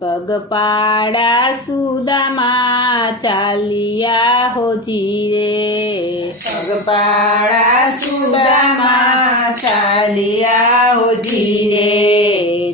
પગપાળા સુદામા ચાલ્યા હોજી રે પગપાળા સુદામા ચાલ્યા હોજી રે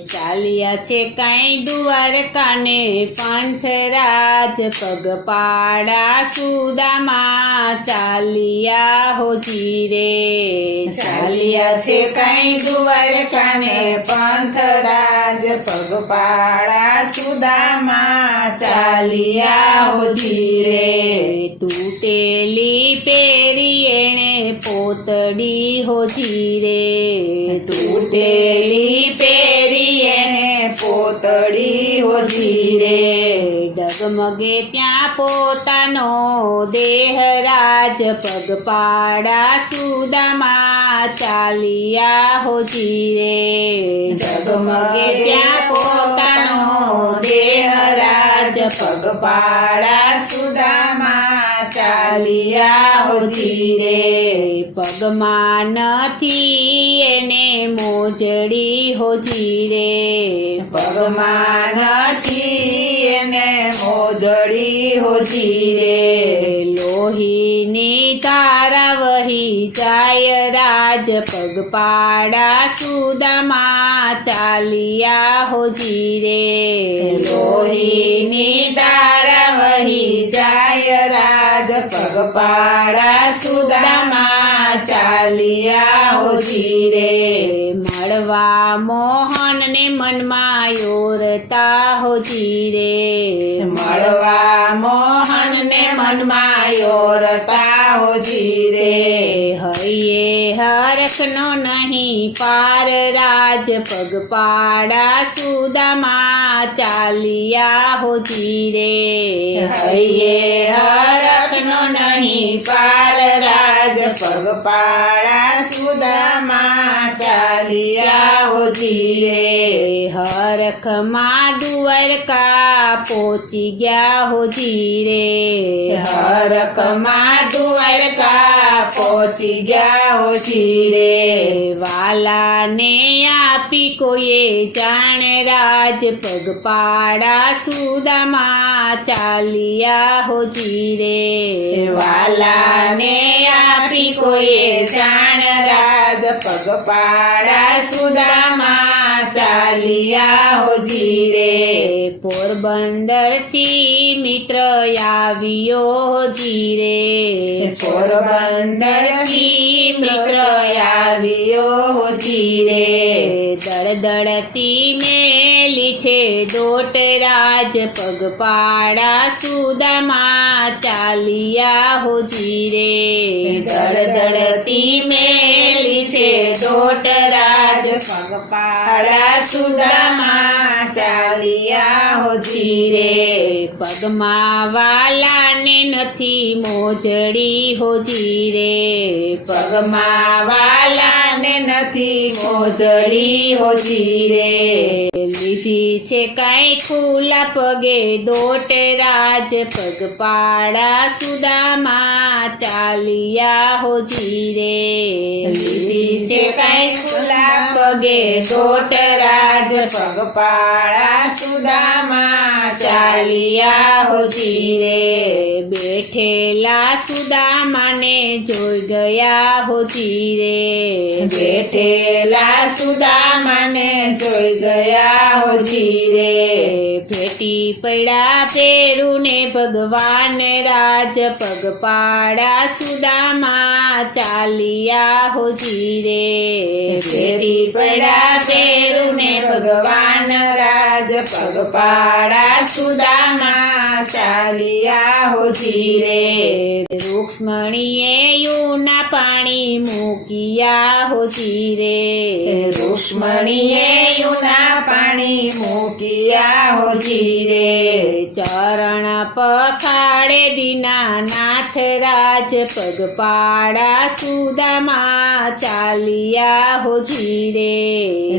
ચાલ્યા છે કાંઈ દ્વારકાને પંથરાજ પગપાળા સુદામા ચાલ્યા હોજી રે ચાલ્યા છે કઈ દ્વારકાને પંથરાજ પગપાળા સુદામા ચાલ્યા હોજી રે તૂટેલી પેરી એણે પોતડી હોજી રે તૂટેલી પેરી એને પોતડી હોજી રે ડગમગે ત્યાં પોતાનો દેહરાજ પગપાળા સુદામા ચાલ્યા હોજી રે ડગમગે ત્યાં પોતાનો દેહરાજ પગપાળા સુદામા ચાલ્યા હોજી રે પગમાં નથી એને મોજડી હોજી રે પગમાં નથી એને મોજડી હોજી રે લોહીની ધારા વહી જાય રાજ પગપાળા સુદામા ચાલ્યા હોજી રે લોહીની ધારા વહી જાય રાજ પગપાળા સુદામા ચાલ્યા હોજી રે મળવા મોહનને મનમાં યોરતા હોજી રે મળવા મોહનને મનમાં યોરતા હોજી રે હૈયે હરખનો નહીં પાર રાજ પગપાળા સુદામા ચાલ્યા હોજી રે હૈયે હરખનો નહીં પાર રાજ પગપાળા સુદામા ચાલ્યા હોજી રે હરખમાં દ્વારકા પહોંચી ગયા હોજી રે હરખમાં દ્વારકા પહોંચી ગયા હોજી રે વાલાને આપી કોઈએ જાણ રાજ પગપાળા સુદામા ચાલ્યા હોજી રે વાલાને આપી કોઈએ જાણ રાજ પગપાળા સુદામા ચાલ્યા હોજી રે પોરબંદરથી મિત્ર આવ્યો હોજી રે પોરબંદરથી મિત્ર આવ્યો હોજી રે દળદળતી મેલી છે દોટ રાજ પગપાળા સુદામા ચાલ્યા હોજી રે દળદળતી મેલી છે દોટ રાજ પગપાળા સુદામા ચાલ્યા હોજી રે પગમાં વાલાને નથી મોજડી હોજી રે પગમાં વાલાને નથી મોજડી હોજી રે લીધી છે કાંઈ ખુલ્લા પગે દોટ રાજ પગપાળા સુદામા ચાલ્યા હોજી રે લીધી છે કઈ ખુલ્લા પગે દોટ રાજ પગપાળા સુદામા ચાલ્યા હોજી રે બેઠેલા સુદામાને જોઈ ગયા હોજી રે બેઠેલા સુદામાને જોઈ ગયા હોજી રે ભેટી પડ્યા પેરુને ભગવાન રાજ પગપાળા સુદામા ચાલ્યા હોજી રે ભેટી પડ્યા પેરુને ભગવાન રાજ પગપાળા સુદામા ચાલ્યા હોજી રે રૂક્ષ્મણીએ યુના પાણી મૂક્યા હોજી રે રૂક્ષ્મણીએ યુના પાણી મૂક્યા હોજી રે ચરણ પખાડે દીનાનાથ રાજ પગપાળા સુદામા ચાલ્યા હો ધીરે.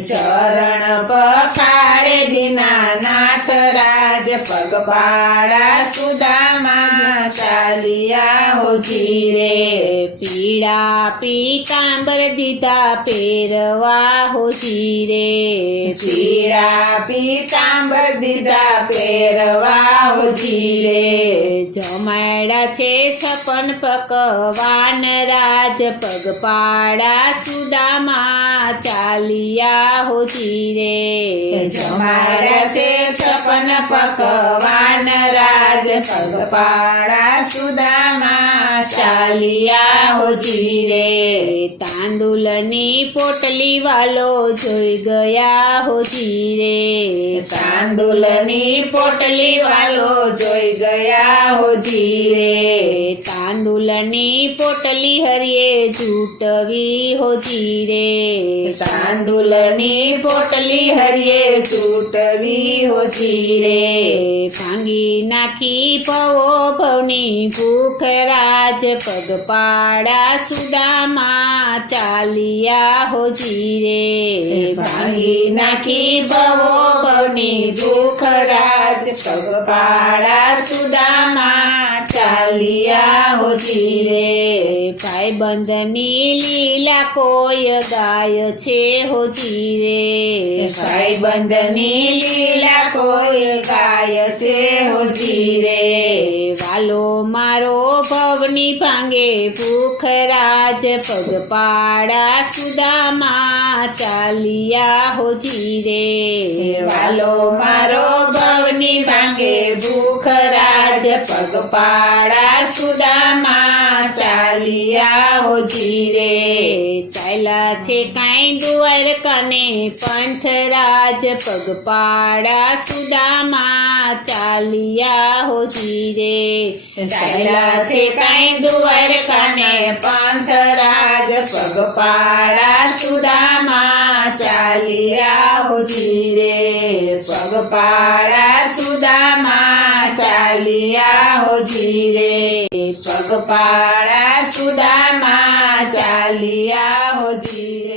ચરણ પખાડે દીનાનાથ રાજ પગપાળા સુદામા ચાલ્યા હો ધીરે. પીળા પીતાંબર દીધા પહેરવા હો ધીરે. પીળા પીતાંબર દીધા પહેરવા હો ધીરે. જમાડા છે 56 પકવાન રાજ પગપાળા સુદામા ચાલ્યા હો ધીરે. જમાડ્યા છે 56 પકવાન રાજ પગપાળા સુદામા ચાલ્યા હો ધીરે. તાંદુલની પોટલી વાલો જોઈ ગયા હો ધીરે. તાંદુલની પોટલી વાલો જોઈ ગયા હો ધીરે. તાંદુલની પોટલી હરિએ જૂટવી હો ધીરે. તાંદુલની પોટલી હરિએ છૂટવી હો ધીરે. ભાંગી નાખી ભવો ભવની ભૂખ રાજ પગપાળા સુદામા ચાલ્યા હો ધીરે. ભાંગી નાખી ભવો ભવની ભૂખ રાજ પગપાળા સુદામા ચાલ્યા હો ધીરે. ભાઈબંધની લીલા કોઈ ગાય છે હો ધીરે. ભાઈબંધની લીલા કોઈ ગાય છે હો ધીરે. વાલો મારો ભવની ભાંગે ભૂખ રાજ પગપાળા સુદામા ચાલ્યા હો ધીરે. વાલો મારો ભવની ભાંગે ભૂખ રાજ પગપાળા સુદામા ચાલ્યા હો ધીરે. ચાલ્યા છે કાંઈ દ્વારકાને પંથ રાજ પગપાળા સુદામા ચાલ્યા હો ધીરે. ચાલ્યા છે કાંઈ દ્વારકાને પંથ રાજ પગપાળા સુદામા ચાલ્યા હો ધીરે. પગપાળા સુદામા ચાલ્યા હો ધીરે. પગપાળા સુદામા ચાલ્યા હો ધીરે.